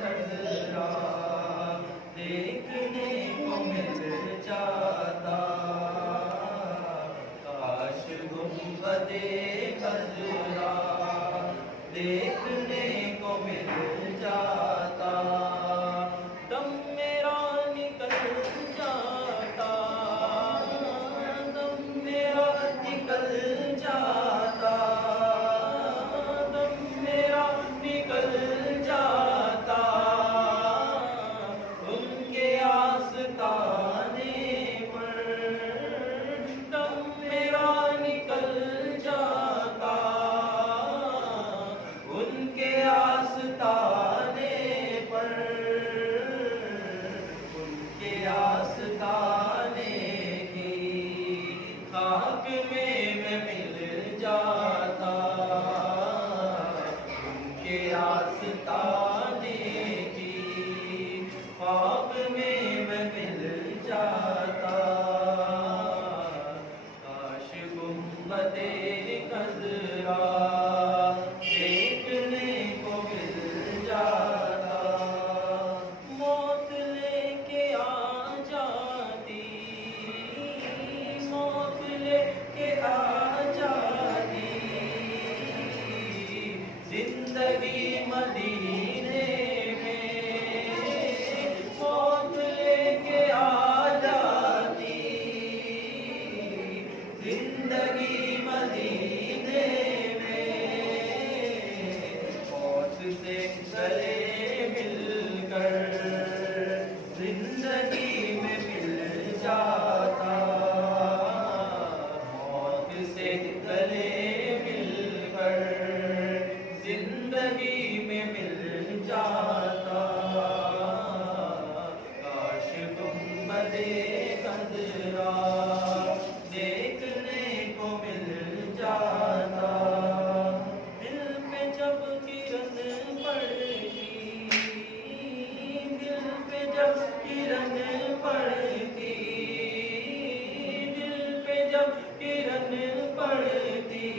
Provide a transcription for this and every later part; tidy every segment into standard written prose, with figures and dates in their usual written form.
خضرا دیکھنے کو مل جاتا، کاش گنبد خضرا دیکھنے کو مل جاتا، دم میرا نکل جاتا، دم میرا نکل جاتا، دم میرا نکل جاتا، ان کے آستانے پر دم میرا نکل جاتا، ان کے آستانے پر، ان کے آستانے کی خاک میں مل جاتا، ان کے آستانے کی خاک میں مل جاتا، کاش گنبد خضرا دیکھنے کو مل جاتا، موت لے کے آ جاتی، موت لے کے آ جاتی، زندگی مدینے میں موت لے کے آ جاتی، زندگی مدینے میں موت سے گلے مل کر زندگی میں مل جاتا، موت سے گلے مل کر زندگی میں مل جاتا، کاش گنبد خضرا دیکھنے کو مل جاتا، دل پہ جب کرن پڑتی، دل پہ جب کرن پڑتی، دل پہ جب کرن پڑتی،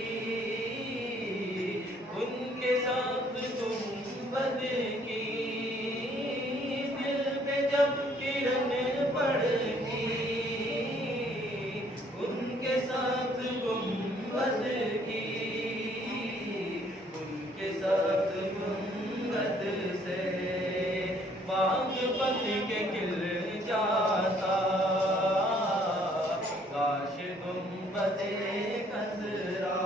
ان کے ساتھ گنبد کی، دل پہ جب کرن پڑتی، ان کے ساتھ گنبد کی، ان کے ساتھ گنبد سے باغ بن کے کھل جاتا، کاش گنبد خضرا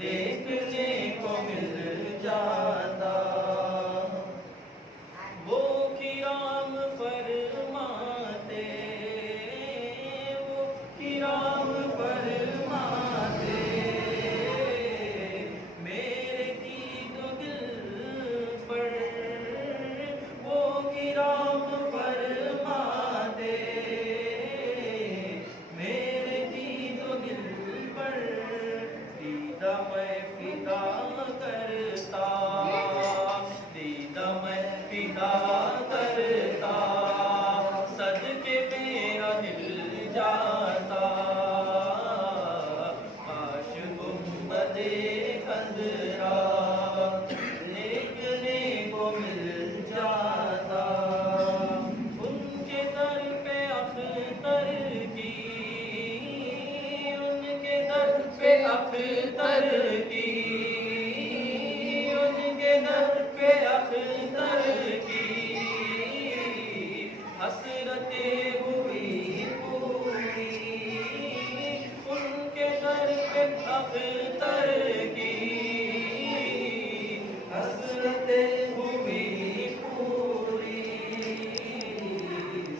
دیکھنے کو مل جاتا، وہ کرام فرماتے، وہ کرام فرماتے، میرے دید و دل پر، وہ کرام فرماتے، میرے دید و دل پر، دیدہ میں فدا کرتا، دیدہ میں فدا کرتا، صدقے میرا دل جاتا، کاش گنبد خضرا دیکھنے کو مل جاتا، ان کے در پہ اختر کی، ان کے در پہ اختر کی، ان کے در پہ اختر کی حسرتیں ہوئی پوری، ان کے در پہ اختر کی حسرتیں ہوئی پوری،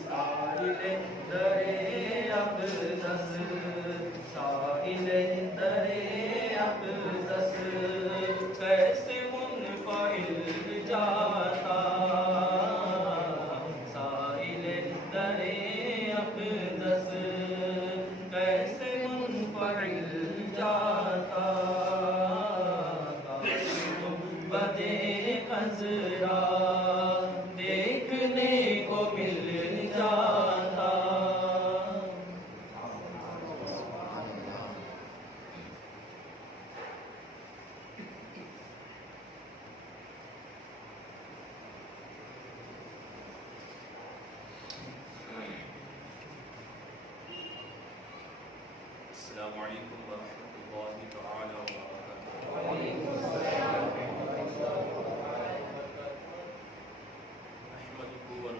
سائل در اقدس، سائل در اقدس کیسے منفعل جاتا، سائل در اقدس کیسے منفعل جاتا، کاش گنبد خضرا دیکھنے کو مل جاتا،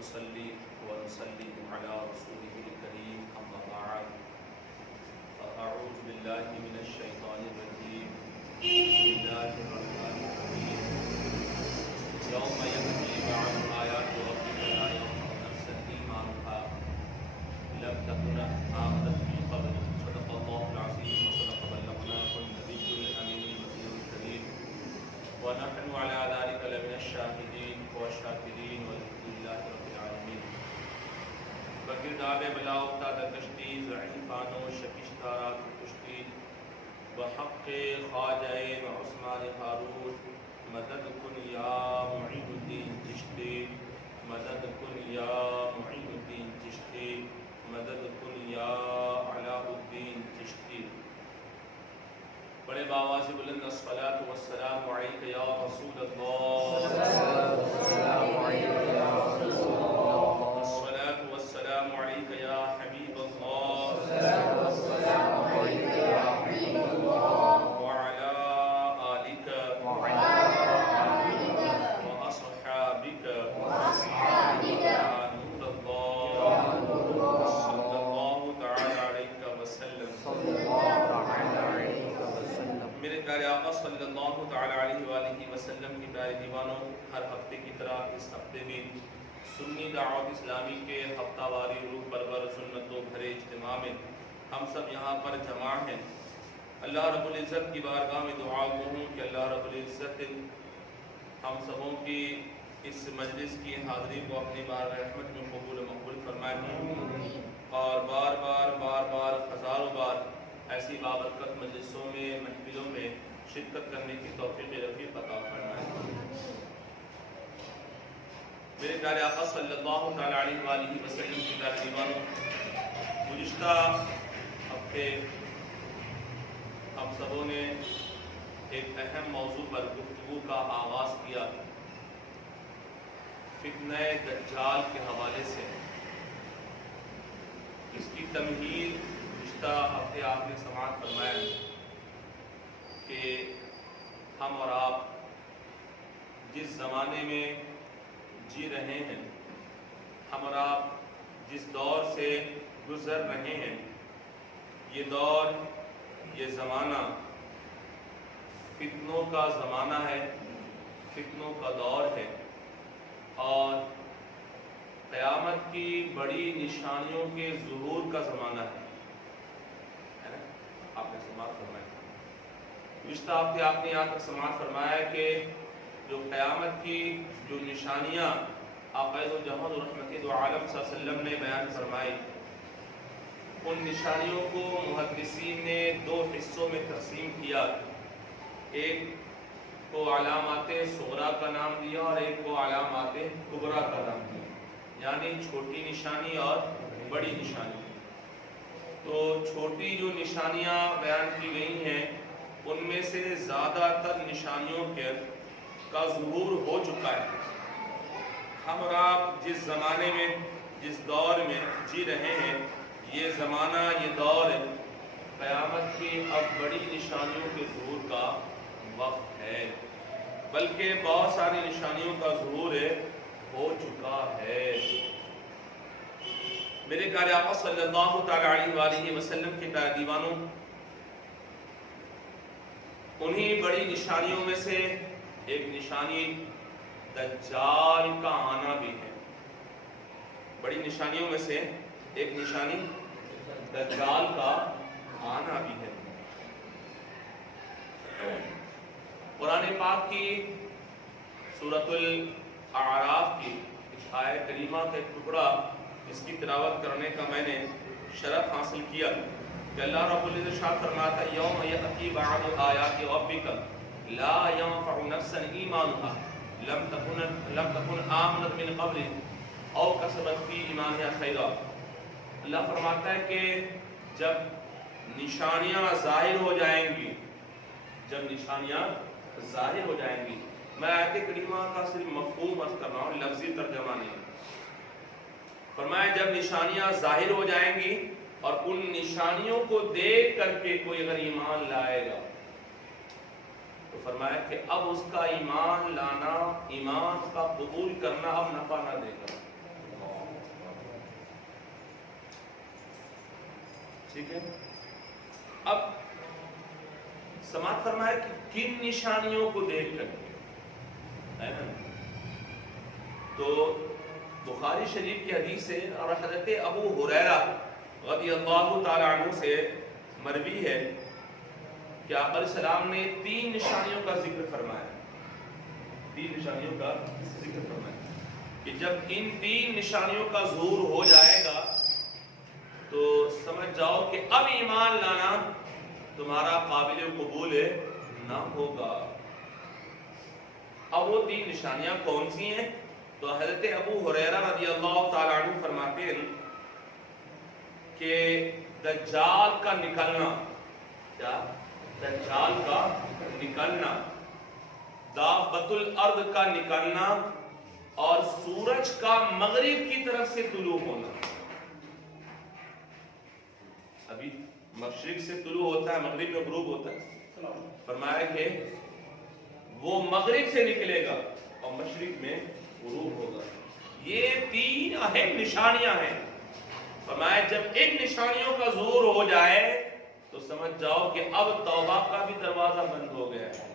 ونصلي ونسلم على رسوله الكريم أما بعد فأعوذ بالله من الشيطان الرجيم بسم الله الرحمن الرحيم يوم يأتي بعد آيات ربك لا ينفع نفسا إيمانها لم تكن آمنت من قبل صدق الله العظيم وصدق بلغناه النبي الأمين النبي الكريم ونحن على ذلك لمن الشاهدين والشاكرين والحمد لله رب العالمين. بگرداب بلا افتاد کشتی ضعیفان و شکشتارات کشتی بحق خواجہ عثمان ہاروت مدد کن یا معین الدین چشتی مدد کن یا معین الدین چشتی مدد کن یا علاء الدین چشتی. بڑے باواز بلند الصلاۃ والسلام علیک یا رسول اللہ الصلاۃ والسلام علیک یا حبیب اللہ وعلی آلک وأصحابک یا نور اللہ صلی اللہ تعالی علیہ وسلم. میرے پیارے آقا صلی اللہ تعالی علیہ وآلہ وسلم کی پیارے دیوانوں، ہر ہفتے کی طرح اس ہفتے بھی سنی دعوت اسلامی کے ہفتہ واری روح پرور سنت و بھرے اجتماع میں ہم سب یہاں پر جمع ہیں. اللہ رب العزت کی بارگاہ میں دعا ہوں کہ اللہ رب العزت ہم سبوں کی اس مجلس کی حاضری کو اپنی بار رحمت میں قبول و مقبول فرمائے اور بار بار ہزاروں بار ایسی بابرکت مجلسوں میں محفلوں میں شرکت کرنے کی توفیق رفیق عطا فرمائے. میرے پیارے آقا صلی اللہ تعالی علیہ وآلہ وسلم کی پیارے دیوانوں، گزشتہ ہفتے ہم سبوں نے ایک اہم موضوع پر گفتگو کا آغاز کیا، فتنہ دجال کے حوالے سے. اس کی تمہید گزشتہ ہفتے آپ نے سماعت فرمایا کہ ہم اور آپ جس زمانے میں جی رہے ہیں، ہم اور آپ جس دور سے گزر رہے ہیں، یہ دور، یہ زمانہ فتنوں کا زمانہ ہے، فتنوں کا دور ہے اور قیامت کی بڑی نشانیوں کے ظہور کا زمانہ ہے. آپ نے سماعت فرمایا گزشتہ ہفتے آپ نے یہاں تک سماعت فرمایا کہ جو قیامت کی جو نشانیاں آقا دو جہان و رحمت دو عالم صلی اللہ علیہ وسلم نے بیان فرمائی، ان نشانیوں کو محدثین نے دو حصوں میں تقسیم کیا. ایک کو علامات صغرا کا نام دیا اور ایک کو علامات کبرا کا نام دیا، یعنی چھوٹی نشانی اور بڑی نشانی. تو چھوٹی جو نشانیاں بیان کی گئی ہیں ان میں سے زیادہ تر نشانیوں کا ظہور ہو چکا ہے. ہم اور آپ جس زمانے میں جس دور میں جی رہے ہیں، یہ زمانہ، یہ دور قیامت کی اب بڑی نشانیوں کے ظہور کا وقت ہے، بلکہ بہت ساری نشانیوں کا ظہور ہو چکا ہے. میرے پیارے آقا صلی اللہ تعالی علیہ وآلہ وسلم کے پیارے دیوانوں، انہی بڑی نشانیوں میں سے ایک نشانی دجال کا آنا بھی ہے. بڑی نشانیوں میں سے ایک نشانی دجال کا آنا بھی ہے. قرآن پاک کی سورۃ الاعراف کی آیت کریمہ کا ایک ٹکڑا، اس کی تلاوت کرنے کا میں نے شرف حاصل کیا کہ اللہ رب العزت ارشاد فرماتا ہے یوم یأتی بعد آیات ربک لا ينفع نفسا ایمانها لم تكن آمنت من قبل او کسبت فی ایمانها خیرا. اللہ فرماتا ہے کہ جب نشانیاں ظاہر ہو جائیں گی، جب نشانیاں ظاہر ہو جائیں گی، میں آیت کریمہ کا صرف مفہوم عرض کر رہا ہوں، لفظی ترجمہ نہیں. فرمایا جب نشانیاں ظاہر ہو جائیں گی اور ان نشانیوں کو دیکھ کر کے کوئی اگر ایمان لائے گا تو فرمایا کہ اب اس کا ایمان لانا، ایمان کا قبول کرنا اب نفع نہ دے گا. ٹھیک ہے. اب سماعت فرمایا کہ کن نشانیوں کو دیکھ کر ہے نا. تو بخاری شریف کی حدیث ہے اور حضرت ابو ہریرہ رضی اللہ تعالی عنہ سے مروی ہے کہ آقا علیہ السلام نے 3 نشانیوں کا ذکر فرمایا. 3 نشانیوں کا ذکر فرمایا کہ جب ان 3 نشانیوں کا ظہور ہو جائے گا تو سمجھ جاؤ کہ اب ایمان لانا تمہارا قابل قبول نہ ہوگا. اب وہ 3 نشانیاں کون سی ہیں؟ تو حضرت ابو ہریرہ رضی اللہ تعالیٰ عنہ فرماتے ہیں کہ دجال کا نکلنا، کیا؟ دجال کا نکلنا، دابۃ الارض کا نکلنا، اور سورج کا مغرب کی طرف سے طلوع ہونا. ابھی مشرق سے طلوع ہوتا ہے، مغرب میں غروب ہوتا ہے. فرمایا کہ وہ مغرب سے نکلے گا اور مشرق میں غروب ہوگا. یہ 3 اہم نشانیاں ہیں. فرمایا جب ان نشانیوں کا ظہور ہو جائے تو سمجھ جاؤ کہ اب توبہ کا بھی دروازہ بند ہو گیا ہے.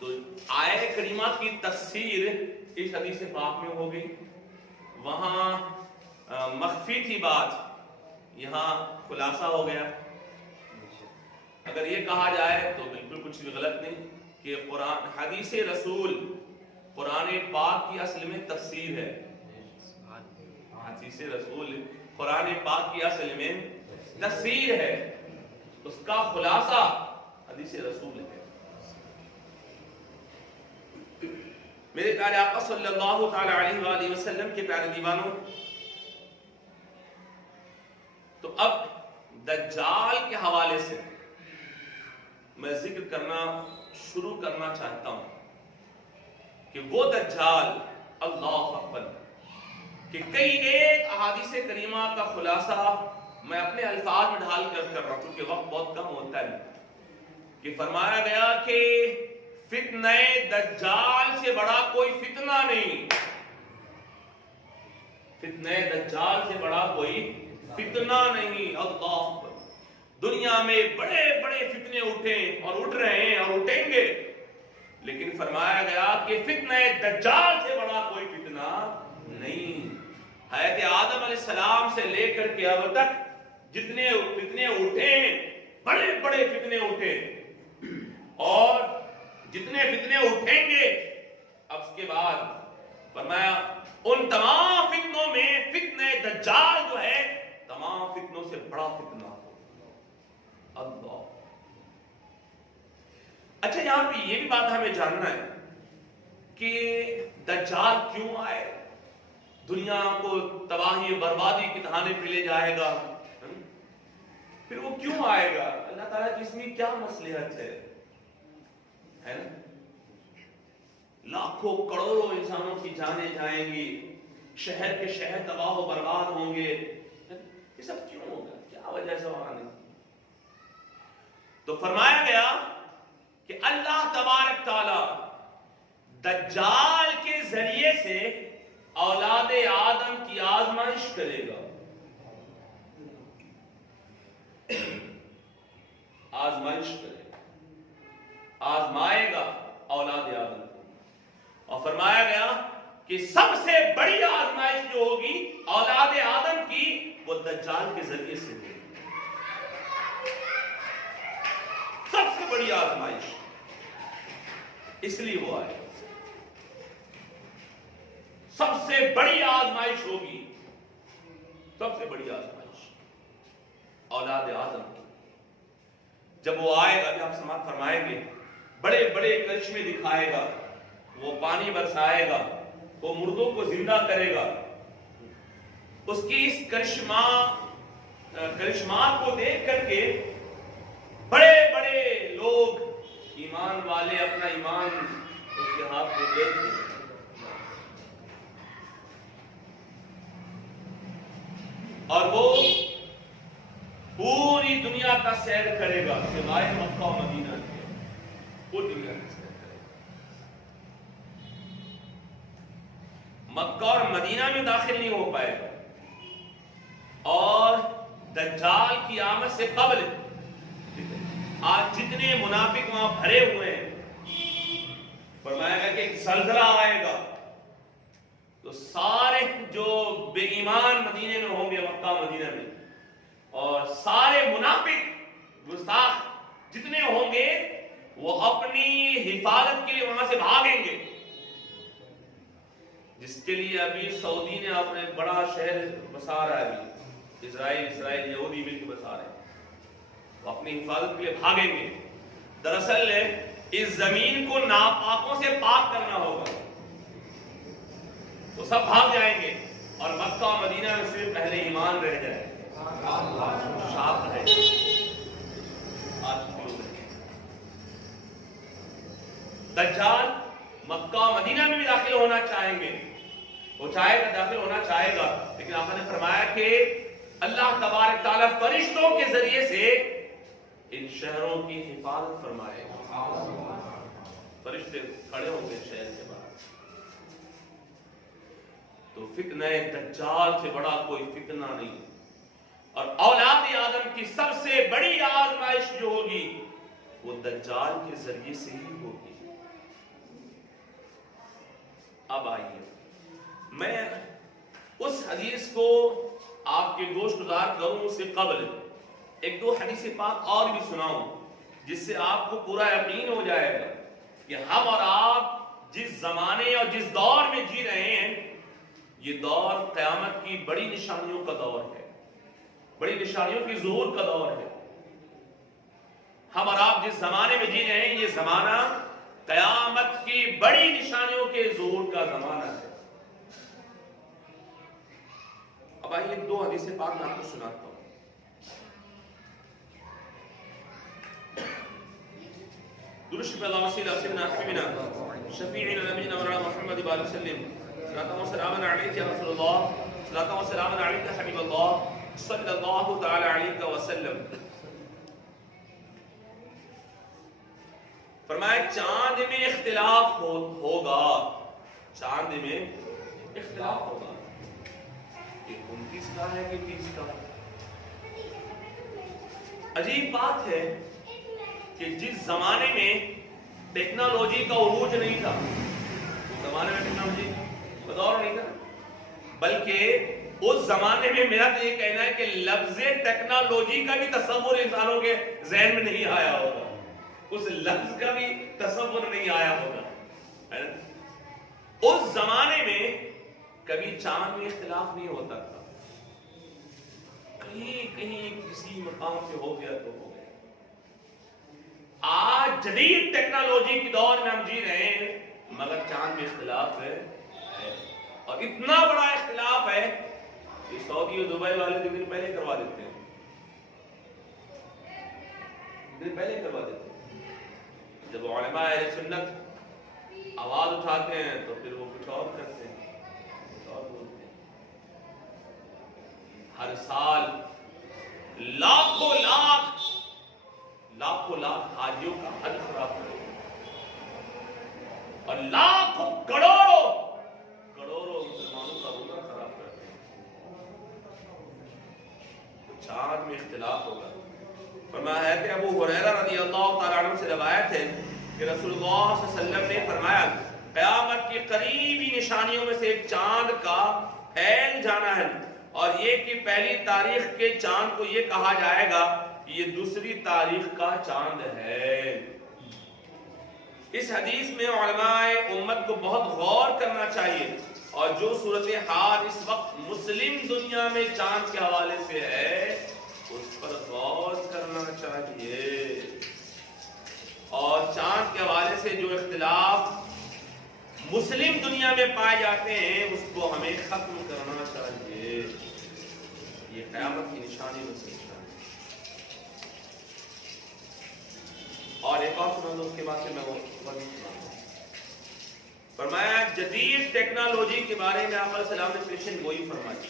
تو آیت کریمہ کی تفسیر اس حدیث پاک میں ہو گئی. وہاں مخفی تھی بات، یہاں خلاصہ ہو گیا. اگر یہ کہا جائے تو بالکل کچھ بھی غلط نہیں کہ قرآن حدیث رسول قرآن پاک کی اصل میں تفسیر ہے. حدیث رسول قرآن پاک کی اصل میں تفسیر ہے، اس کا خلاصہ حدیث رسول ہے. میرے پیارے آقا صلی اللہ تعالی علیہ وآلہ وسلم کے پیارے دیوانوں، تو اب دجال کے حوالے سے میں ذکر کرنا شروع کرنا چاہتا ہوں کہ وہ دجال، اللہ اکبر، کہ کئی ایک احادیث کریمہ کا خلاصہ میں اپنے الفاظ میں ڈھال کر رہا ہوں کیونکہ وقت بہت کم ہوتا ہے. کہ فرمایا گیا کہ فتنہ دجال سے بڑا کوئی فتنہ نہیں. فتنہ دجال سے بڑا کوئی فتنہ نہیں. اللہ، دنیا میں بڑے بڑے فتنے اٹھے اور اٹھ رہے ہیں اور اٹھیں گے، لیکن فرمایا گیا کہ فتنہ دجال سے بڑا کوئی فتنہ نہیں. حضرت آدم علیہ السلام سے لے کر کے اب تک جتنے فتنے اٹھے، بڑے بڑے فتنے اٹھے، اور جتنے فتنے اٹھیں گے اب اس کے بعد فرمایا ان تمام فتنوں میں فتنہ دجال جو ہے تمام فتنوں سے بڑا فتنہ ہو. اللہ. اچھا، یہاں پہ یہ بھی بات ہمیں جاننا ہے کہ دجال کیوں آئے، دنیا کو تباہی بربادی کی تہانے پہ لے جائے گا، پھر وہ کیوں آئے گا، اللہ تعالیٰ کی اس میں کیا مصلحت ہے نا. لاکھوں کروڑوں انسانوں کی جانیں جائیں گی، شہر کے شہر تباہ و برباد ہوں گے، یہ سب کیوں ہوگا، کیا وجہ سے وہاں نہیں. تو فرمایا گیا کہ اللہ تبارک تعالی دجال کے ذریعے سے اولاد آدم کی آزمائش کرے گا. آزمائش کرے گا، آزمائے گا اولاد آدم کو. اور فرمایا گیا کہ سب سے بڑی آزمائش جو ہوگی اولاد آدم کی وہ دجال کے ذریعے سے ہوگی. سب سے بڑی آزمائش، اس لیے وہ آئے. سب سے بڑی آزمائش ہوگی، سب سے بڑی آزمائش اولاد آدم کی. جب وہ آئے گا، جب سماعت فرمائیں گے، بڑے بڑے کرشمے دکھائے گا، وہ پانی برسائے گا، وہ مردوں کو زندہ کرے گا. اس کی اس کرشمات کو دیکھ کر کے بڑے بڑے لوگ ایمان والے اپنا ایمان اس کے ہاتھ میں دے دیں. اور وہ پوری دنیا کا سیر کرے گا، سوائے مکہ و مدینہ کے، پوری دنیا کا سیر کرے گا. مکہ اور مدینہ میں داخل نہیں ہو پائے گا، اور دجال کی آمد سے قبل آج جتنے منافق وہاں بھرے ہوئے ہیں، فرمایا گیا کہ ایک زلزلہ آئے گا تو سارے جو بے ایمان مدینے میں ہوں گے، مکہ مدینہ میں، اور سارے منافق گستاخ جتنے ہوں گے وہ اپنی حفاظت کے لیے وہاں سے بھاگیں گے، جس کے لیے ابھی سعودی نے اپنے بڑا شہر بسا رہا ہے، ابھی اسرائیل یہودی مل کے بسا رہے ہیں، وہ اپنی حفاظت کے لیے بھاگیں گے۔ دراصل اس زمین کو ناپاکوں سے پاک کرنا ہوگا، وہ سب بھاگ جائیں گے اور مکہ و مدینہ میں صرف اہل ایمان رہ جائے، شاپ رہ جائے۔ دجال مکہ و مدینہ میں بھی داخل ہونا چاہیں گے، وہ چاہے گا، داخل ہونا چاہے گا، لیکن آپ نے فرمایا کہ اللہ تبارک تعالیٰ فرشتوں کے ذریعے سے ان شہروں کی حفاظت فرمائے گا۔ فرشتے کھڑے ہوں گے شہر کے باہر۔ تو فتنہ دجال سے بڑا کوئی فتنہ نہیں، اور اولاد آدم کی سب سے بڑی آزمائش جو ہوگی وہ دجال کے ذریعے سے ہی ہوگی۔ اب آئیے میں اس حدیث کو آپ کے گوش گزار کروں، اس سے قبل ایک دو حدیث پاک اور بھی سناؤں، جس سے آپ کو پورا یقین ہو جائے گا کہ ہم اور آپ جس زمانے اور جس دور میں جی رہے ہیں، یہ دور قیامت کی بڑی نشانیوں کا دور ہے، بڑی نشانیوں کی ظہور کا دور ہے۔ ہم اور آپ جس زمانے میں جی رہے ہیں، یہ زمانہ قیامت کی بڑی نشانیوں کے ظہور کا زمانہ ہے۔ اب آئیے دو حدیث پاک میں آپ کو سناتا ہوں۔ درش پہ اللہ وسیلہ سیدنا حبیبنا شفیعنا نبینا مولانا محمد وآلہ وسلم، صلاۃ و سلام علیک یا رسول اللہ، صلاۃ و سلام علیک حبیب اللہ، صلی اللہ تعالی علیہ وسلم۔ فرمایا چاند میں اختلاف ہوگا، چاند میں اختلاف ہوگا، کہ 29 کا ہے کہ 30 کا۔ عجیب بات ہے کہ جس زمانے میں ٹیکنالوجی کا عروج نہیں تھا، اس زمانے میں ٹیکنالوجی کا دور نہیں تھا، بلکہ اس زمانے میں میرا تو یہ کہنا ہے کہ لفظ ٹیکنالوجی کا بھی تصور انسانوں کے ذہن میں نہیں آیا ہوگا، اس لفظ کا بھی تصور نہیں آیا ہوگا۔ اس زمانے میں کبھی چاند میں اختلاف نہیں ہوتا تھا، کہیں کہیں کسی مقام پہ ہو گیا تو ہو گیا۔ آج جدید ٹیکنالوجی کے دور میں ہم جی رہے ہیں، مگر چاند میں اختلاف ہے، اور اتنا بڑا اختلاف ہے کہ سعودی اور دبئی والے دن پہلے کروا دیتے ہیں، دن پہلے کروا دیتے ہیں۔ جب علماء اہل سنت آواز اٹھاتے ہیں تو پھر وہ کچھ اور کرتے ہیں، کچھ اور بولتے ہیں۔ ہر سال لاکھوں لاکھ حاجیوں کا حج خراب کرتے ہیں، اور لاکھوں کروڑوں مسلمانوں کا روزہ خراب کرتے ہیں۔ تو چاند میں اختلاف ہوگا۔ فرمایا ہے کہ ابو ہریرہ رضی اللہ تعالیٰ عنہ سے روایت ہے کہ رسول اللہ صلی اللہ علیہ وسلم نے فرمایا قیامت کی قریبی نشانیوں میں سے ایک چاند کا پھیل جانا ہے، اور یہ کہ پہلی تاریخ کے چاند کو یہ کہا جائے گا کہ یہ دوسری تاریخ کا چاند ہے۔ اس حدیث میں علماء امت کو بہت غور کرنا چاہیے، اور جو صورتحال اس وقت مسلم دنیا میں چاند کے حوالے سے ہے اس پر غور کرنا چاہیے، اور چاند کے حوالے سے جو اختلاف مسلم دنیا میں پائے جاتے ہیں اس کو ہمیں ختم کرنا چاہیے۔ یہ قیامت کی نشانی میں سے نشانی۔ اور ایک اور سنا دو، اس کے بعد سے میں وہ فرمایا جدید ٹیکنالوجی کے بارے میں آپ علیہ السلام نے پیشن گوئی فرمائی۔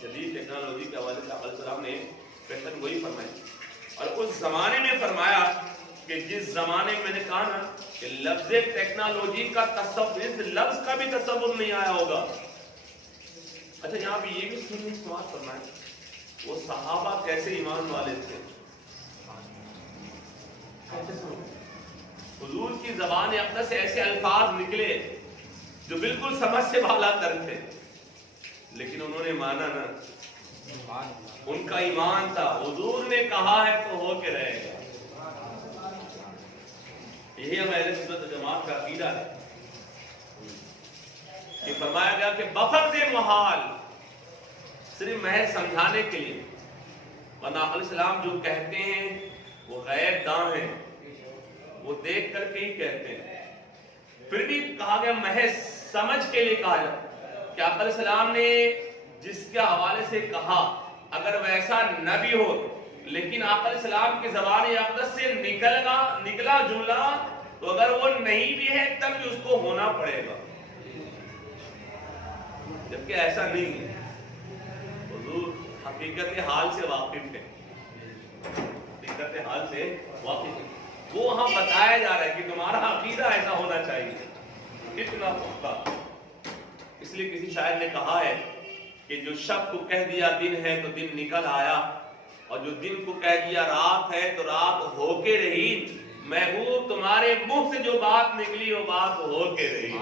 جدید ٹیکنالوجی کے حوالے سے آپ علیہ السلام نے پیشن گوئی فرمائی، اور اس زمانے میں فرمایا کہ جس زمانے میں نے کہا نا کہ لفظ ٹیکنالوجی کا تصور، اس لفظ کا بھی تصور نہیں آیا ہوگا. اچھا یہاں بھی یہ بھی سننے سماعت فرمائیں، وہ صحابہ کیسے ایمان والے تھے. حضور کی زبان اقدس سے ایسے الفاظ نکلے جو بالکل سمجھ سے بالا تر تھے، لیکن انہوں نے مانا نہ. ان کا ایمان تھا، حضور نے کہا ہے تو ہو کے رہے گا. یہی ہم اہل سنت و جماعت کا عقیدہ ہے کہ فرمایا گیا کہ بفرض محال، صرف محض سمجھانے کے لیے، ورنہ علیہ السلام جو کہتے ہیں وہ غیب داں ہیں، وہ دیکھ کر کے ہی کہتے ہیں. پھر بھی کہا گیا محض سمجھ کے لیے کہا جائے کہ آپ علیہ السلام نے جس کے حوالے سے کہا اگر ویسا نہ بھی ہو، لیکن آپ علیہ السلام کی زبان اقدس سے نکلا جملہ تو اگر وہ نہیں بھی ہے تب بھی اس کو ہونا پڑے گا، جبکہ ایسا نہیں ہے. حضور حقیقت حال سے واقف ہے، حقیقت حال سے واقف ہے. وہ وہاں بتایا جا رہا ہے کہ تمہارا عقیدہ ایسا ہونا چاہیے، اتنا پختہ. اس لیے کسی شاعر نے کہا ہے کہ جو شب کو کہہ دیا دن ہے تو دن نکل آیا، اور جو دن کو کہہ دیا رات ہے تو رات ہو کے رہی. محبوب تمہارے منہ سے جو بات نکلی وہ بات ہو کے رہی.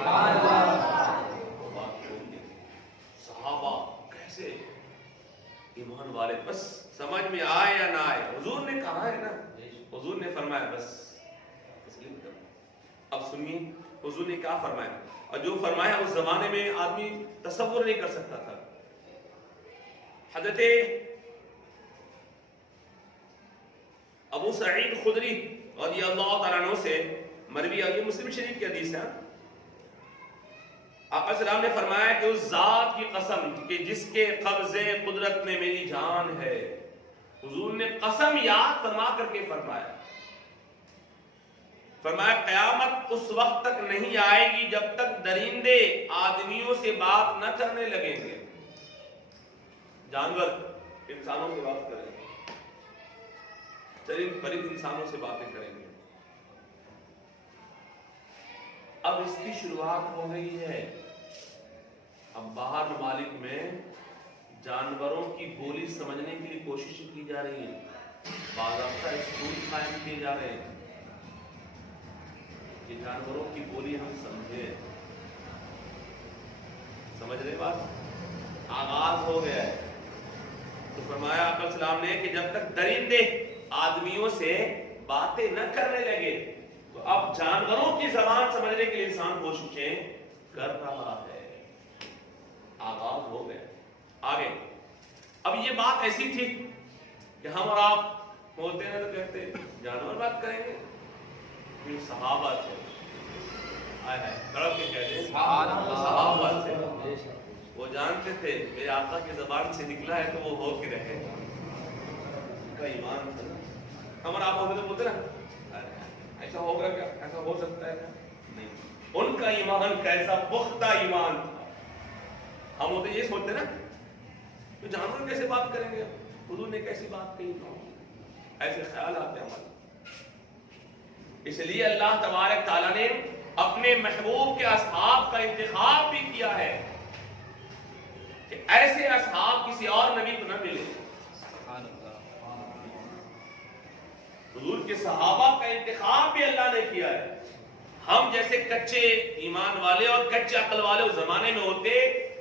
صحابہ کیسے ایمان والے، بس سمجھ میں آئے یا نہ آئے، حضور نے کہا ہے نا، حضور نے فرمایا بس تسلیم کرو. اب سنیے حضور نے کیا فرمایا، اور جو فرمایا اس زمانے میں آدمی تصور نہیں کر سکتا تھا. حضرت ابو سعید خدری رضی اللہ تعالیٰ عنہ سے مروی ہے، یہ مسلم شریف کی حدیث ہے. آپ السلام نے فرمایا کہ اس ذات کی قسم کہ جس کے قبضے قدرت میں میری جان ہے. حضور نے قسم یاد فرما کر کے فرمایا قیامت اس وقت تک نہیں آئے گی جب تک درندے آدمیوں سے بات نہ کرنے لگیں گے. جانور انسانوں سے بات کریں گے، چرند پرند انسانوں سے باتیں کریں گے. اب اس کی شروعات ہو گئی ہے. اب باہر ممالک میں جانوروں کی بولی سمجھنے کے لیے کوشش کی جا رہی ہے، باضابطہ اسکول قائم کیے جا رہے ہیں کہ جانوروں کی بولی ہم سمجھیں. سمجھ رہے بات؟ آغاز ہو گیا ہے. تو فرمایا آپ السلام نے کہ جب تک درندے آدمیوں سے باتیں نہ کرنے لگے تو اب جانوروں کی زبان سمجھنے کے لیے انسان کوششیں کر رہا ہے. آغاز ہو گیا. آگے اب یہ بات ایسی تھی کہ ہم اور آپ بولتے ہیں تو کہتے جانور بات کریں گے. یہ صحابہ تھے، تڑپ کے کہتے ہیں صحابہ تھے، وہ جانتے تھے میرے آقا کی زبان سے نکلا ہے تو وہ ہو کے رہے گا. ان کا ایمان تھا. ہم اور آپ بولتے نا ایسا ہوگا کیا، ایسا ہو سکتا ہے کیا؟ نہیں. ان کا ایمان کیسا پختہ ایمان تھا. ہم ہوتے یہ سوچتے نا تو جانور کیسے بات کریں گے، حضور نے کیسی بات کہی، ایسے خیال آتے ہمارے. اس لیے اللہ تبارک تعالیٰ نے اپنے محبوب کے اصحاب کا انتخاب بھی کیا ہے کہ ایسے اصحاب کسی اور نبی کو نہ ملے. حضور کے صحابہ کا انتخاب بھی اللہ نے کیا ہے. ہم جیسے کچے ایمان والے اور کچے عقل والے اس زمانے میں ہوتے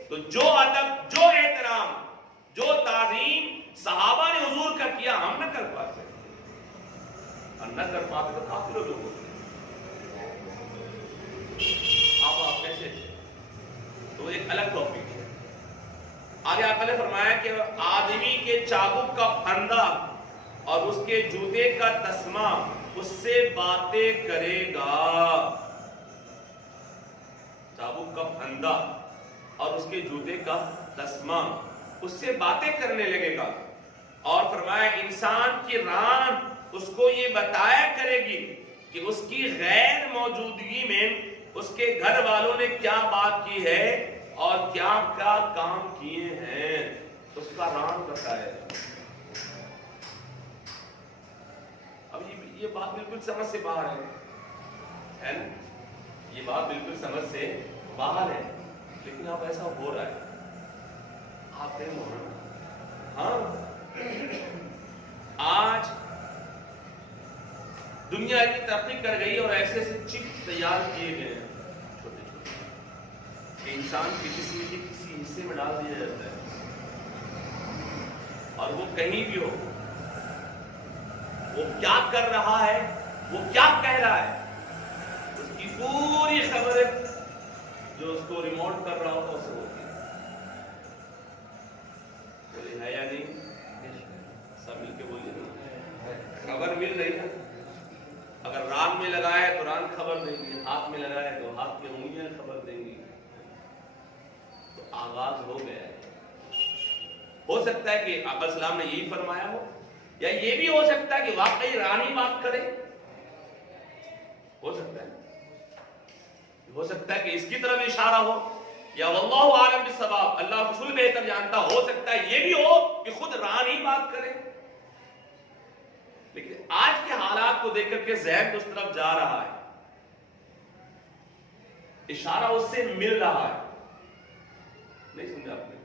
تو جو ادب، جو احترام، جو تعظیم صحابہ نے حضور کا کیا ہم نہ کر پاتے، اور نہ کر پاتے تو کافر لوگ ہوتے. آپ کیسے تھے تو ایک الگ ٹاپک ہے. آگے آپ نے فرمایا کہ آدمی کے چابک کا پھندا اور اس کے جوتے کا تسمہ اس سے باتیں کرے گا. چابک کا پھندا اور اس کے جوتے کا تسمہ اس سے باتیں کرنے لگے گا. اور فرمایا انسان کی ران اس کو یہ بتایا کرے گی کہ اس کی غیر موجودگی میں اس کے گھر والوں نے کیا بات کی ہے اور کیا کیا کام کیے ہیں، اس کا ران بتائے گا. اب یہ بات بالکل سمجھ سے باہر ہے نا؟ یہ بات بالکل سمجھ سے باہر ہے، لیکن اب ایسا ہو رہا ہے. آپ کہیں ہو رہا، ہاں آج دنیا اتنی ترقی کر گئی اور ایسے ایسے چپ تیار کیے گئے ہیں چھوٹے چھوٹے کہ انسان کے جسم کے کسی حصے میں ڈال دیا جاتا ہے اور وہ کہیں بھی ہو، وہ کیا کر رہا ہے، وہ کیا کہہ رہا ہے، اس کی پوری خبر جو اس کو ریموٹ کر رہا ہوتا اسے ہوتی ہے. بولے ہے یا نہیں؟ سب مل کے بولیے نا. خبر مل رہی ہے. اگر ران میں لگا ہے تو ران خبر دیں گی، ہاتھ میں لگا ہے تو ہاتھ کی انگلیاں خبر دیں گی. تو آغاز ہو گیا ہے. ہو سکتا ہے کہ آقا السلام نے یہی فرمایا ہو، یا یہ بھی ہو سکتا ہے کہ واقعی رانی بات کرے. ہو سکتا ہے، ہو سکتا ہے کہ اس کی طرف اشارہ ہو، یا واللہ عالم بالصواب، اللہ رسول بہتر جانتا. ہو سکتا ہے یہ بھی ہو کہ خود رانی بات کرے. لیکن آج کے حالات کو دیکھ کر کے ذہن اس طرف جا رہا ہے، اشارہ اس سے مل رہا ہے. نہیں سمجھا آپ نے؟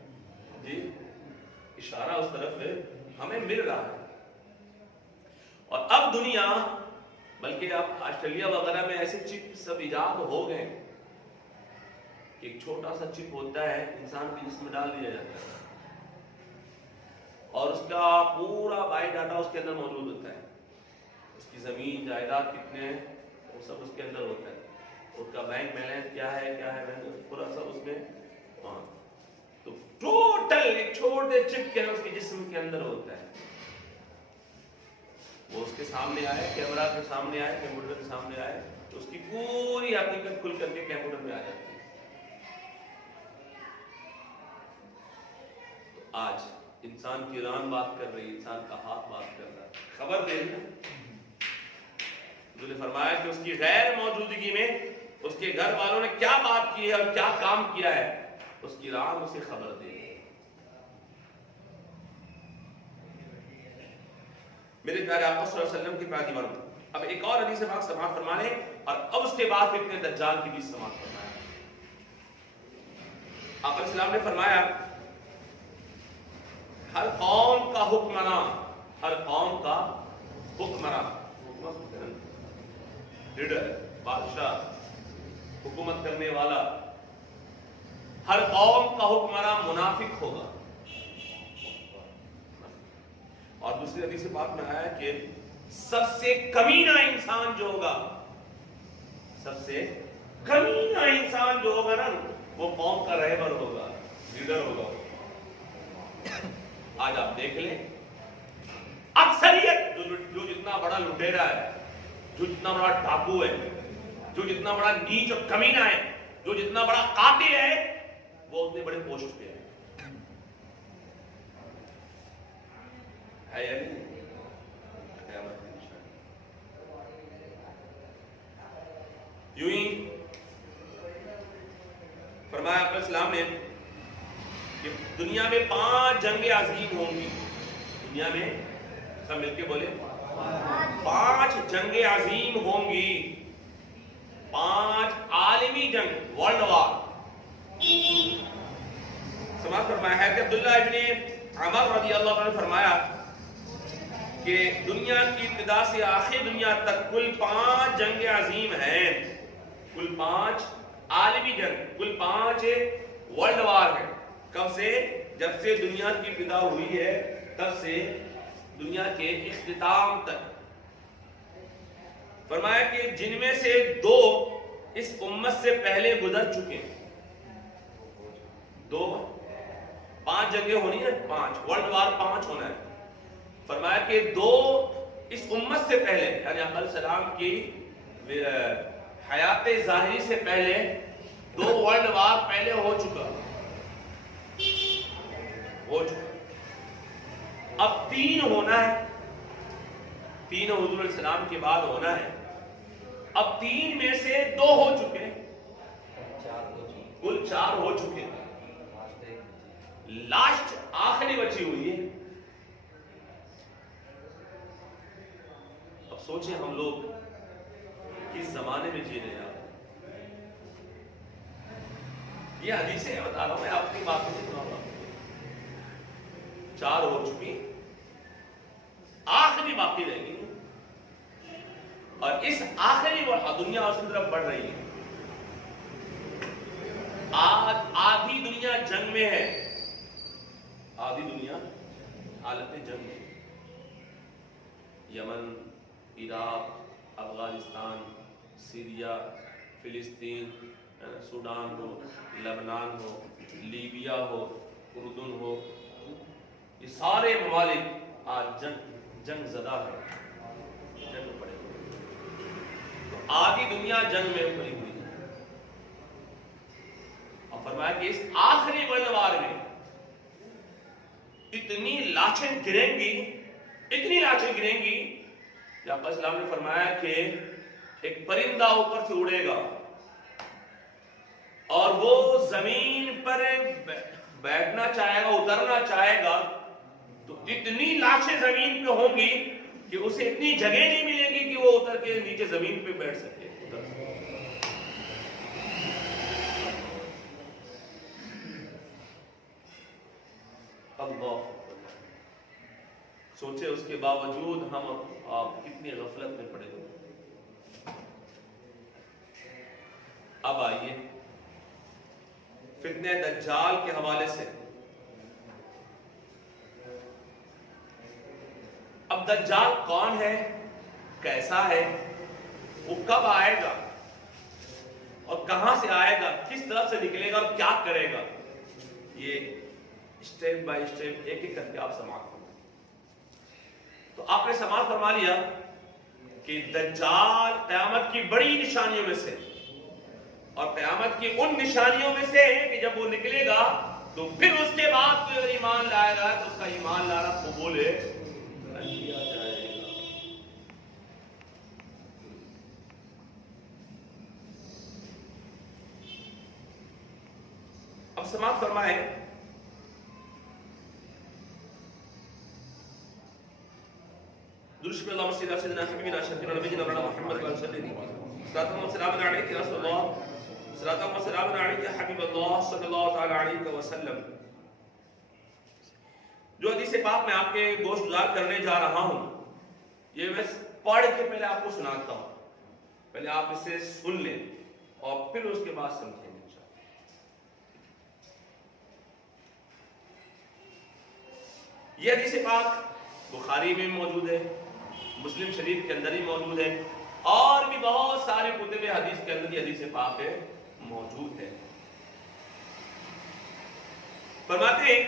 جی اشارہ اس طرف ہمیں مل رہا ہے. اور اب دنیا، بلکہ اب آسٹریلیا وغیرہ میں ایسے چپ سب ایجاد ہو گئے کہ ایک چھوٹا سا چپ ہوتا ہے، انسان کے جسم میں ڈال دیا جاتا ہے اور اس کا پورا بائی ڈاٹا اس کے اندر موجود ہوتا ہے. اس کی زمین جائیداد کتنے ہیں وہ سب اس کے اندر ہوتا ہے. اس کا بینک بیلنس کیا ہے پورا سب اس میں. ہاں تو ٹوٹل ایک چھوٹے چپ کے اس کے جسم کے اندر ہوتا ہے. وہ اس کے سامنے آئے، کیمرہ کے سامنے آئے، کمپیوٹر کے سامنے آئے تو اس کی پوری حقیقت کھل کر کے کمپیوٹر میں آ جاتی ہے. تو آج انسان کی ران بات کر رہی ہے، انسان کا ہاتھ بات کر رہا ہے، خبر دے رہا ہے. جو نے فرمایا کہ اس کی غیر موجودگی میں اس کے گھر والوں نے کیا بات کی ہے اور کیا کام کیا ہے، اس کی ران اسے خبر دے رہی ہے. میرے پیارے آقا صلی اللہ علیہ وسلم کی پیاری بات. اب ایک اور حدیث پاک سماعت فرما لیں اور اب اس کے بعد فتنہ دجال کی بھی سماعت فرمایا. آقا علیہ السلام نے فرمایا ہر قوم کا حکمراں، ہر قوم کا حکمراں، لیڈر، بادشاہ، حکومت کرنے والا، ہر قوم کا حکمراں منافق ہوگا. اور دوسری حدیث پاک میں آیا کہ سب سے کمینہ انسان جو ہوگا، سب سے کمینہ انسان جو ہوگا نا، وہ قوم کا رہبر ہوگا، لیڈر ہوگا. آج آپ دیکھ لیں اکثریت جو جتنا بڑا لٹیرا ہے، جو جتنا بڑا ڈاکو ہے، جو جتنا بڑا نیچ اور کمینہ ہے، جو جتنا بڑا قاتل ہے، وہ اتنے بڑے پوسٹ پہ ہے یا نہیں؟ یوں ہی فرمایا آپ علیہ السلام نے کہ دنیا میں 5 جنگیں عظیم ہوں گی. دنیا میں سب مل کے بولے 5 جنگیں عظیم ہوں گی. 5 عالمی جنگ، ورلڈ وار. سماعت فرمایا ہے کہ عبداللہ ابن عمر رضی اللہ عنہ نے فرمایا کہ دنیا کی ابتدا سے آخر دنیا تک کل 5 جنگ عظیم ہیں، کل 5 عالمی جنگ، کل 5 ورلڈ وار ہیں. کب سے؟ جب سے دنیا کی ابتدا ہوئی ہے تب سے دنیا کے اختتام تک. فرمایا کہ جن میں سے 2 اس امت سے پہلے گزر چکے. 5 جنگیں ہونی ہیں، 5 ورلڈ وار 5 ہونا ہے. فرمایا کہ 2 اس امت سے پہلے، یعنی آقا علیہ السلام کی حیات ظاہری سے پہلے 2 ورلڈ وار پہلے ہو چکا. اب 3 ہونا ہے. 3 حضور علیہ السلام کے بعد ہونا ہے. اب 3 میں سے 2 ہو چکے، کل 4 ہو چکے. لاسٹ آخری بچی ہوئی ہے. اب سوچیں ہم لوگ کس زمانے میں جی رہے ہیں آپ؟ یہ حدیثیں بتا رہا ہوں میں، اپنی باتوں سے سنا رہا ہوں. 4 ہو چکی، آخری باقی رہے گی، اور اس آخری دنیا اس طرف بڑھ رہی ہے. آج آدھی دنیا جنگ میں ہے، آدھی دنیا حالت جنگ میں. یمن، عراق، افغانستان، سیریا، فلسطین، سوڈان ہو، لبنان ہو، لیبیا ہو، اردن ہو، یہ سارے ممالک آج جنگ زدہ ہے، جنگ پڑے ہوئے. تو آدھی دنیا جنگ میں پڑی ہوئی ہے. اور فرمایا کہ اس آخری ورلڈ وار میں اتنی لاچیں گریں گی، اتنی لاچیں گریں گی کہ آقا اسلام نے فرمایا کہ ایک پرندہ اوپر سے اڑے گا اور وہ زمین پر بیٹھنا چاہے گا، اترنا چاہے گا تو اتنی لاچیں زمین پہ ہوں گی کہ اسے اتنی جگہ نہیں ملے گی کہ وہ اتر کے نیچے زمین پہ بیٹھ سکے. اللہ سوچے اس کے باوجود ہم آپ کتنی غفلت میں پڑے ہوئے. اب آئیے فتنہ دجال کے حوالے سے. اب دجال کون ہے، کیسا ہے، وہ کب آئے گا اور کہاں سے آئے گا، کس طرف سے نکلے گا اور کیا کرے گا، یہ اسٹیپ بائی اسٹیپ ایک ایک کر کے آپ سماعت کریں. تو آپ نے سماعت فرما لیا کہ دجال قیامت کی بڑی نشانیوں میں سے، اور قیامت کی ان نشانیوں میں سے ہے کہ جب وہ نکلے گا تو پھر اس کے بعد کوئی اگر ایمان لائے گا تو اس کا ایمان لانا قبول کیا جائے گا. اب سماعت فرمائے. درود اللہ مسجد سیدنا حبیبنا شفیعنا نبینا محمد صلی اللہ علیہ وسلم. صلاۃ و سلام علیک حبیب اللہ صلی اللہ تعالی علیہ وسلم. جو حدیث پاک میں آپ کے گوش گزار کرنے جا رہا ہوں، یہ میں پڑھ کے پہلے آپ کو سناتا ہوں، پہلے آپ اسے سن لیں اور پھر اس کے بعد سمجھیں گے. یہ حدیث پاک بخاری میں موجود ہے، مسلم شریف کے اندر ہی موجود ہے، اور بھی بہت سارے کتب حدیث کے اندر یہ حدیث پاک موجود ہے. فرماتے ہیں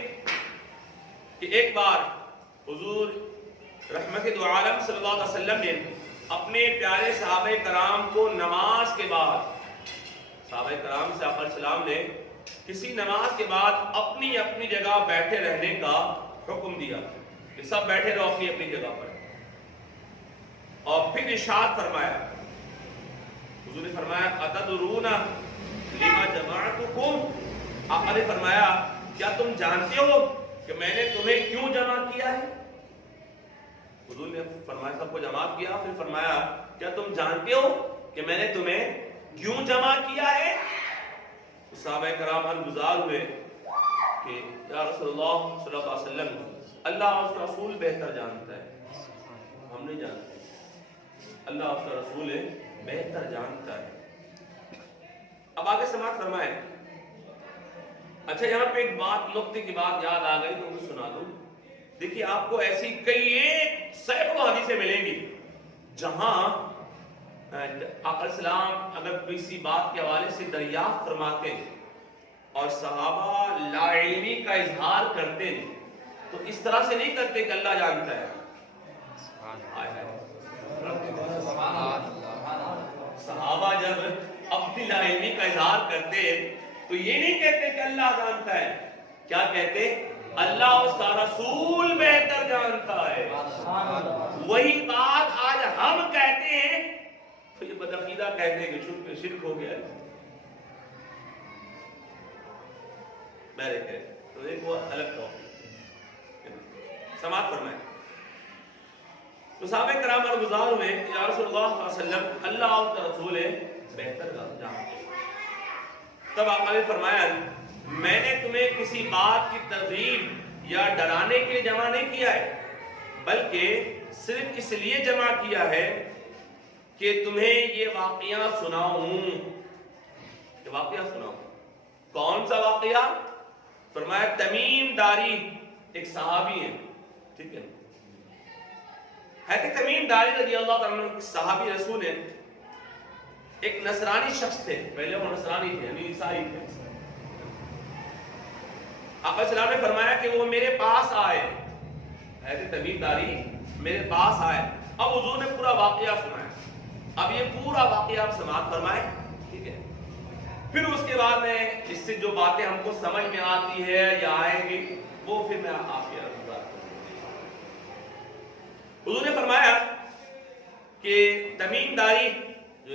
کہ ایک بار حضور رحمت دو عالم صلی اللہ علیہ وسلم نے اپنے پیارے صحابہ کرام کو نماز کے بعد، صحابہ کرام سے آپ علیہ السلام نے کسی نماز کے بعد اپنی اپنی جگہ بیٹھے رہنے کا حکم دیا کہ سب بیٹھے رہو اپنی اپنی جگہ پر. اور پھر ارشاد فرمایا، حضور نے فرمایا اتدرون لما جمعتکم، آپ نے فرمایا کیا تم جانتے ہو کہ میں نے تمہیں کیوں جمع کیا ہے؟ حضور نے فرمایا سب کو جمع کیا، پھر فرمایا کیا تم جانتے ہو کہ میں نے تمہیں کیوں جمع کیا ہے؟ صحابہ کرام گزار ہوئے کہ یا رسول اللہ صلی اللہ علیہ وسلم، اللہ اور اس کا رسول بہتر جانتا ہے، ہم نہیں جانتے، اللہ اور اس کا رسول بہتر جانتا ہے. اب آگے سماعت فرمائے. اچھا یہاں پہ ایک بات، نقطے کی بات یاد آ گئی تو میں سنا دوں. دیکھیے آپ کو ایسی کئی ایک سینکڑوں حدیثیں ملیں گی جہاں آقا السلام اگر کسی بات کے حوالے سے دریافت فرماتے ہیں اور صحابہ لا علمی کا اظہار کرتے ہیں تو اس طرح سے نہیں کرتے کہ اللہ جانتا ہے. صحابہ جب اپنی لا علمی کا اظہار کرتے تو یہ نہیں کہتے کہ اللہ جانتا ہے، کیا کہتے؟ اللہ اس کا رسول بہتر جانتا ہے. وہی بات آج ہم کہتے ہیں تو یہ بدعقیدہ کہتے ہیں کہ شرک ہو گیا. میرے کہتے تو ایک وہ الگ ٹاپک. سماعت فرمائے. تو صحابہ کرام گزار ہوئے یا رسول اللہ صلی اللہ علیہ وسلم اللہ اور رسول بہتر جانتے. تب آقا نے فرمایا میں نے تمہیں کسی بات کی ترغیب یا ڈرانے کے لیے جمع نہیں کیا ہے بلکہ صرف اس لیے جمع کیا ہے کہ تمہیں یہ واقعہ سناؤں. یہ واقعہ سناؤں. کون سا واقعہ؟ فرمایا تمیم داری ایک صحابی ہے. ٹھیک ہے. حضرت تمیم داری رضی اللہ تعالیٰ عنہ صحابی رسول ہیں. ایک نصرانی شخص تھے. پہلے وہ نصرانی تھے یعنی عیسائی تھے. آقا صلی اللہ علیہ وسلم نے فرمایا کہ وہ میرے پاس آئے. حضرت تمیم داری میرے پاس آئے. اب حضور نے پورا واقعہ سنایا. اب یہ پورا واقعہ آپ سماعت فرمائیں. ٹھیک ہے. پھر اس کے بعد میں اس سے جو باتیں ہم کو سمجھ میں آتی ہے یا آئیں گی وہ پھر میں آپ کے عرض کروں. حضور نے فرمایا کہ تمیم داری جو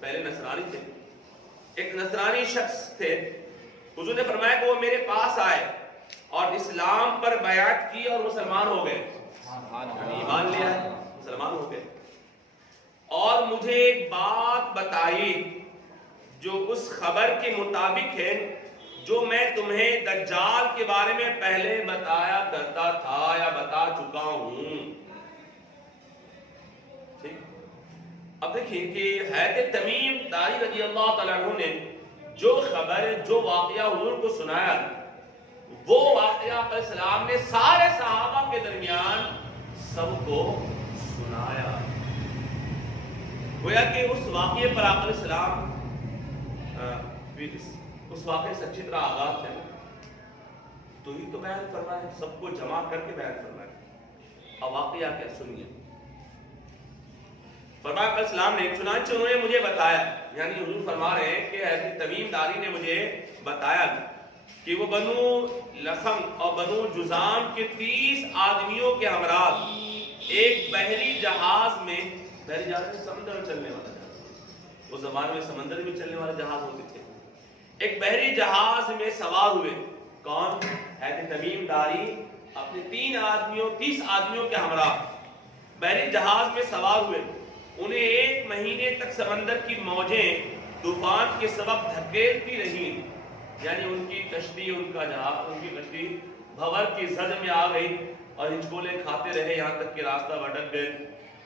پہلے نصرانی تھے ایک نصرانی شخص تھے. حضور نے فرمایا کہ وہ میرے پاس آئے اور اسلام پر بیعت کی اور مسلمان ہو گئے. ایمان لیا ہے مسلمان ہو گئے اور مجھے ایک بات بتائی جو اس خبر کے مطابق ہے جو میں تمہیں دجال کے بارے میں پہلے بتایا کرتا تھا یا بتا چکا ہوں. ٹھیک. اب دیکھیں کہ حضرت تمیم داری رضی اللہ تعالیٰ عنہ نے جو خبر جو واقعہ حضور کو سنایا وہ واقعہ علیہ السلام نے سارے صحابہ کے درمیان سب کو سنایا. گویا کہ اس واقعے پر آقا علیہ السلام اس واقعے سے اچھی طرح آغاز ہے تو ہی تو بیان فرمائے سب کو جمع کر کے بیان فرمائے. اب واقعہ کیا سنیے. فرمایا علیہ السلام نے چنانچہ انہوں نے مجھے بتایا یعنی حضور فرما رہے ہیں کہ حضرت تمیم داری نے مجھے بتایا کہ وہ بنو لخم اور بنو جزام کے 30 آدمیوں کے ہمراہ ایک بحری جہاز میں بحری جہاز میں سمندر چلنے والا جہاز اس زمانے میں سمندر میں چلنے والے جہاز ہوتے تھے. ایک بحری جہاز میں سوار ہوئے. کون؟ حضرت تمیم داری اپنے 30 آدمیوں کے ہمراہ بحری جہاز میں سوار ہوئے. انہیں 1 مہینے تک سمندر کی موجیں طوفان کے سبب دھکیلتی رہی یعنی ان کی کشتی ان کا جہاز ان کی کشتی بھور کی زد میں آ گئی اور ہچکولے کھاتے رہے یہاں تک کہ راستہ بھٹک گئے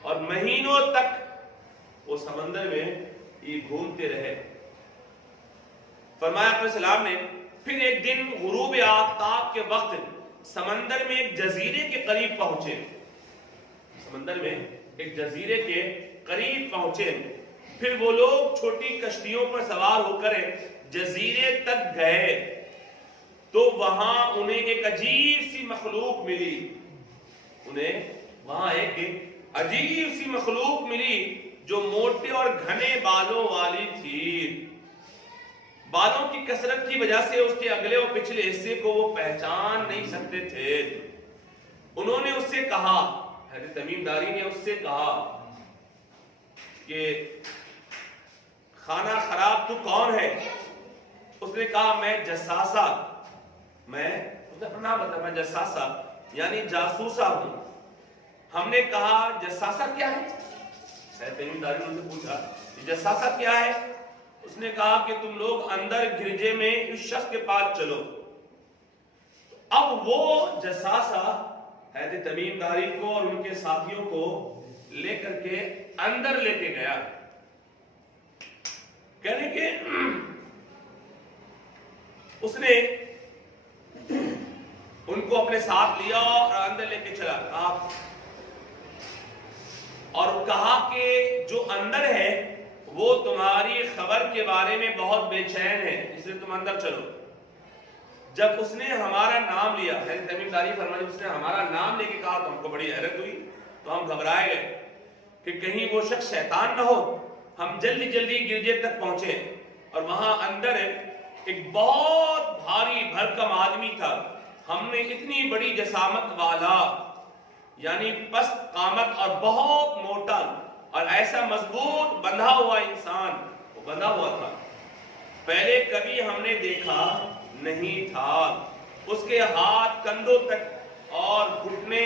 اور مہینوں تک وہ سمندر میں یہ گھومتے رہے. فرمایا علیہ السلام نے پھر ایک دن غروب آفتاب کے وقت سمندر میں ایک جزیرے کے قریب پہنچے. سمندر میں ایک جزیرے کے قریب پہنچے. پھر وہ لوگ چھوٹی کشتیوں پر سوار ہو کر جزیرے تک گئے تو وہاں انہیں ایک عجیب سی مخلوق ملی. انہیں وہاں ایک عجیب سی مخلوق ملی جو موٹے اور گھنے بالوں والی تھی. بالوں کی کثرت کی وجہ سے اس کے اگلے اور پچھلے حصے کو وہ پہچان نہیں سکتے تھے. انہوں نے اس سے کہا حضرت تمیم داری نے اس سے کہا کہ خانہ خراب تو کون ہے؟ اس نے کہا میں جساسہ اس نے اپنا نام بتایا میں جساسہ یعنی جاسوسہ ہوں. ہم نے کہا جساسہ کیا ہے؟ حضرت تمیم داری نے ان سے پوچھا جساسہ کیا ہے؟ اس نے کہا کہ تم لوگ اندر گرجے میں اس شخص کے پاس چلو. اب وہ جساسہ حضرت تمیم داری کو اور ان کے ساتھیوں کو لے کر کے اندر لے کے گیا. کہنے کہ اس نے ان کو اپنے ساتھ لیا اور اندر لے کے چلا اور کہا کہ جو اندر ہے وہ تمہاری خبر کے بارے میں بہت بے چین ہے اس لیے تم اندر چلو. جب اس نے ہمارا نام لیا حضرت تمیم داری فرمایا اس نے ہمارا نام لے کے کہا تو ہم کو بڑی حیرت ہوئی تو ہم گھبرائے گئے کہ کہیں وہ شخص شیطان نہ ہو. ہم جلدی گرجے تک پہنچے اور وہاں اندر ایک بہت بھاری بھرکم آدمی تھا. ہم نے اتنی بڑی جسامت والا یعنی پست قامت اور بہت موٹا اور ایسا مضبوط بندھا ہوا انسان وہ بندھا ہوا تھا. پہلے کبھی ہم نے دیکھا نہیں تھا. اس کے ہاتھ کندھوں تک اور گھٹنے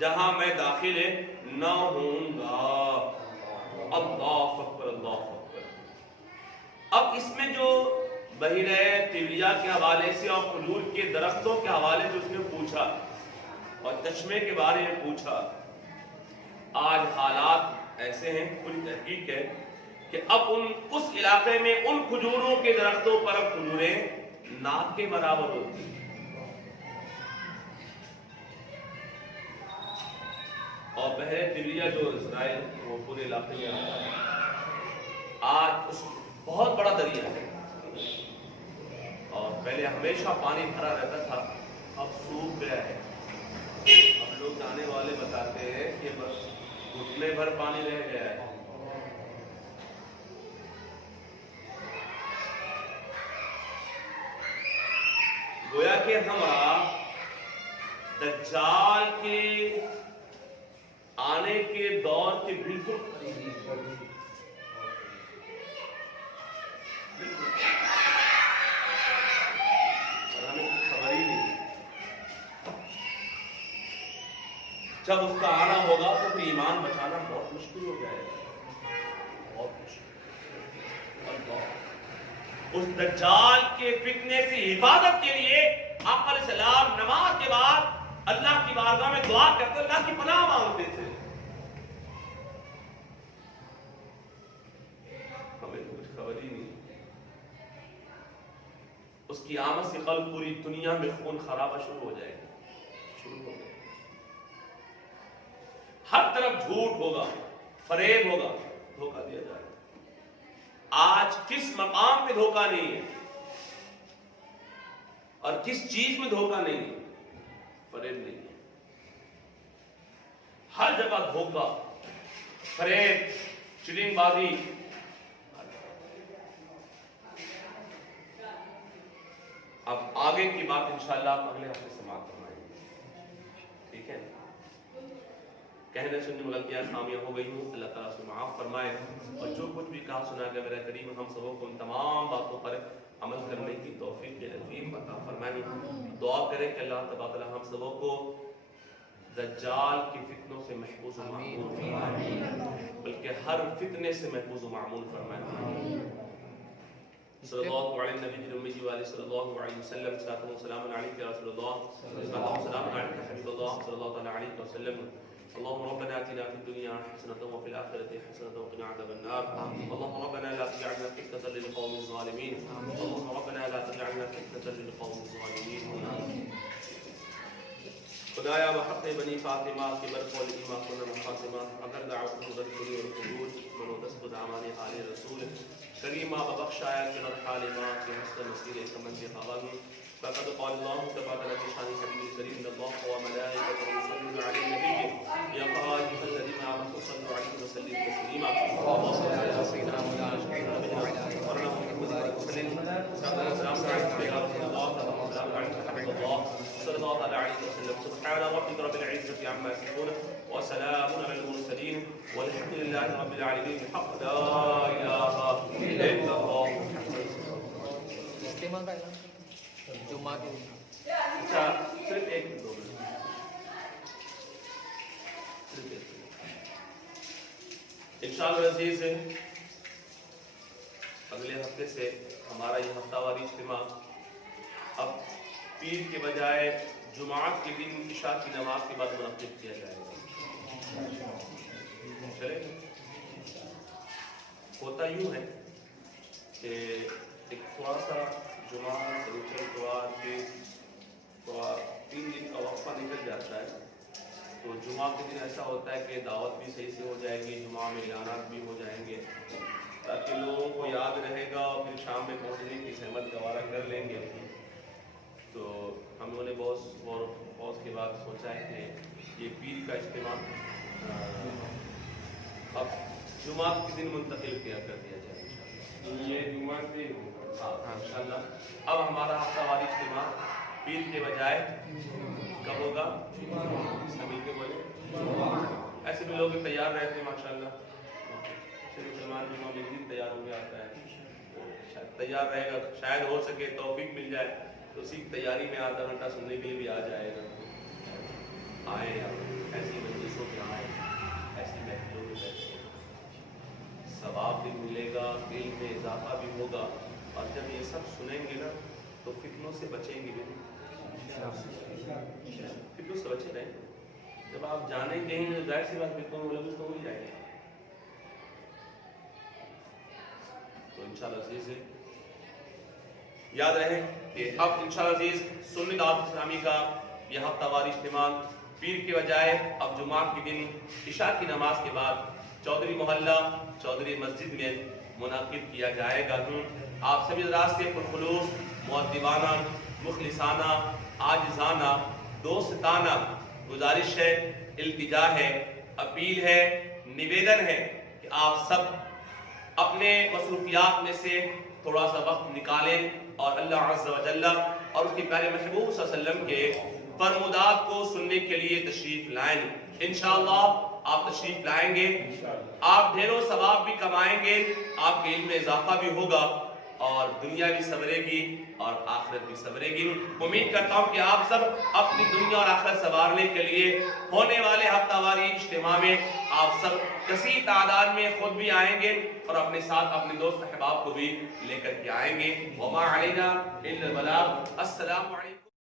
جہاں میں داخل نہ ہوں گا۔ اللہ اکبر، اللہ اکبر۔ اب اس میں جو بحیرہ طبریہ کے حوالے سے اور کھجور کے درختوں کے حوالے سے اس نے پوچھا اور چشمے کے بارے میں پوچھا، آج حالات ایسے ہیں، پوری تحقیق ہے کہ اب اس علاقے میں ان کھجوروں کے درختوں پر اب کھجوریں ناک کے برابر ہوتی ہیں، اور بحیرہ طبریہ جو اسرائیل وہ پورے علاقے میں آتا ہے، آج اس بہت بڑا دریا ہے، اور پہلے ہمیشہ پانی بھرا رہتا تھا، اب سوکھ گیا ہے۔ اب لوگ جانے والے بتاتے ہیں کہ بس گھٹنے بھر پانی رہ گیا ہے۔ گویا کہ ہم دجال کے آنے کے دور کے بالکل قریب، اور ہمیں خبر ہی نہیں۔ جب اس کا آنا ہوگا تو پھر ایمان بچانا بہت مشکل ہو جائے گا، بہت مشکل۔ اس دجال کے فتنے سے حفاظت کے لیے آقا علیہ السلام نماز کے بعد اللہ کی بارگاہ میں دعا کرتے، اللہ کی پناہ مانگتے تھے۔ ہمیں تو کچھ خبر ہی نہیں۔ اس کی آمد سے قبل پوری دنیا میں خون خرابہ شروع ہو جائے گا، شروع ہو گئے۔ ہر طرف جھوٹ ہوگا، فریب ہوگا، دھوکہ دیا جائے گا۔ آج کس مقام پہ دھوکہ نہیں ہے اور کس چیز میں دھوکہ نہیں ہے، فریب نہیں ہے۔ ہر جگہ دھوکہ، فریب، چلنگ بازی۔ اب آگے کی بات انشاءاللہ آپ اگلے ہفتے سماعت کرنا ہے، ٹھیک ہے؟ کہنے سننے میں غلطیاں خامیاں ہو گئی ہوں، اللہ تعالیٰ سے معاف فرمائے، اور جو کچھ بھی کہا سنا گیا میرا کریم ہم سبوں کو ان تمام باتوں پر عمل کرنے کی توفیق عظیم عطا فرمائے۔ دعا کریں کہ اللہ تبارک ہم سبوں کو دجال کی فتنوں سے محفوظ و معمون فرمائے، بلکہ ہر فتنے سے محفوظ و معمون فرمائے۔ صلی اللہ علیہ نبی الامی وآلہ صلی اللہ علیہ وسلم، صلاۃ و سلام علیک یا رسول اللہ، صلاۃ و سلام علیک حبیب اللہ صلی اللہ علیہ وسلم۔ اللهم ربنا آتنا في الدنيا حسنة وفي الآخرة حسنة وقنا عذاب النار. اللهم ربنا لا تجعلنا فتنة للقوم الظالمين. اللهم ربنا لا تجعلنا فتنة للقوم الظالمين. خدایا بحق بنی فاطمہ کے برقول ایمان کنم فاطمہ اگر دعوت حضرت کلی اور خلوج منو دست دعوانی حال رسول کریمہ ببخش آیا کہ نر حال ماں کے حسن مسیر کمن کے حوالوں فقد قال الله تبارك وتعالى حبيب الكريم ان الله وملائكته يصلون على النبي يا ايها الذين امنوا صلوا عليه وسلموا تسليما اللهم صل على سيدنا مولانا محمد وعلى اله وصحبه وسلم يا رسول الله السلام عليكم ورحمه الله صلى الله عليه وسلم سبحان ربك رب العزه عما يصفون وسلام على المرسلين والحمد لله رب العالمين بحق لا اله الا الله استعمال کا اعلان جمعہ کے دن۔ اچھا صرف ایک دو منٹ، انشاءاللہ عزیز اگلے ہفتے سے ہمارا یہ ہفتہ واری اجتماع اب پیر کے بجائے جمعات کے دن عشاء کی نماز کے بعد منعقد کیا جائے گا۔ چلے ہوتا یوں ہے کہ ایک تھوڑا سا جمعہ سنیچر اتوار کے تھوڑا 3 دن کا وقفہ نکل جاتا ہے، تو جمعہ کے دن ایسا ہوتا ہے کہ دعوت بھی صحیح سے ہو جائے گی، جمعہ میں اعلانات بھی ہو جائیں گے تاکہ لوگوں کو یاد رہے گا اور پھر شام میں پہنچنے کی سہمت گوارا کر لیں گے۔ تو ہم لوگوں نے بہت غور و خوض کے بعد سوچا ہے کہ یہ پیر کا اجتماع اب جمعہ کے دن منتقل کیا کر دیا جائے انشاءاللہ۔ یہ جمعہ سے ہاں انشاءاللہ اب ہمارا ہفتہ واری اجتماع پیر کے بجائے کب ہوگا؟ مل کے بولے ایسے بھی لوگ تیار رہتے ہیں ماشاءاللہ، مسلمان جمعہ میں دن تیار ہو کے آتا ہے، تیار رہے گا، شاید ہو سکے توفیق مل جائے تو اسی تیاری میں آدھا گھنٹہ سننے کے لیے بھی آ جائے گا۔ آئیں آپ ایسی مجلسوں میں آئیں، ایسی محفلوں میں بیٹھیں، ثواب بھی ملے گا، علم میں اضافہ بھی ہوگا، اور جب یہ سب سنیں گے نا تو فتنوں سے بچیں گے بھی نہیں، فتنوں سے بچے رہیں۔ جب آپ جانیں گے ہی نہیں، ظاہر سی بات فتنوں میں ملوث تو ہو ہی جائیں گے۔ تو انشاءاللہ عزیز یاد رہے کہ اب انشاءاللہ عزیز سنی دعوت اسلامی کا یہ ہفتہ وار اجتماع پیر کے بجائے اب جمعہ کے دن عشاء کی نماز کے بعد چودھری محلہ چودھری مسجد میں منعقد کیا جائے گا۔ آپ سبھی حضرات سے پرخلوص مؤدبانہ مخلصانہ عاجزانہ دوستانہ گزارش ہے، التجا ہے، اپیل ہے، نویدن ہے کہ آپ سب اپنے مصروفیات میں سے تھوڑا سا وقت نکالیں اور اللہ عز و جل اور اس کے پیارے محبوب صلی اللہ علیہ وسلم کے فرمودات کو سننے کے لیے تشریف لائیں۔ انشاءاللہ آپ تشریف لائیں گے، آپ ڈھیروں ثواب بھی کمائیں گے، آپ کے علم میں اضافہ بھی ہوگا، اور دنیا بھی سنورے گی اور آخرت بھی سنورے گی۔ امید کرتا ہوں کہ آپ سب اپنی دنیا اور آخرت سنوارنے کے لیے ہونے والے ہفتہ واری اجتماع میں آپ سب کثیر تعداد میں خود بھی آئیں گے اور اپنے ساتھ اپنے دوست احباب کو بھی لے کر کے آئیں گے۔ وما علینا الا البلاغ۔ السلام علیکم۔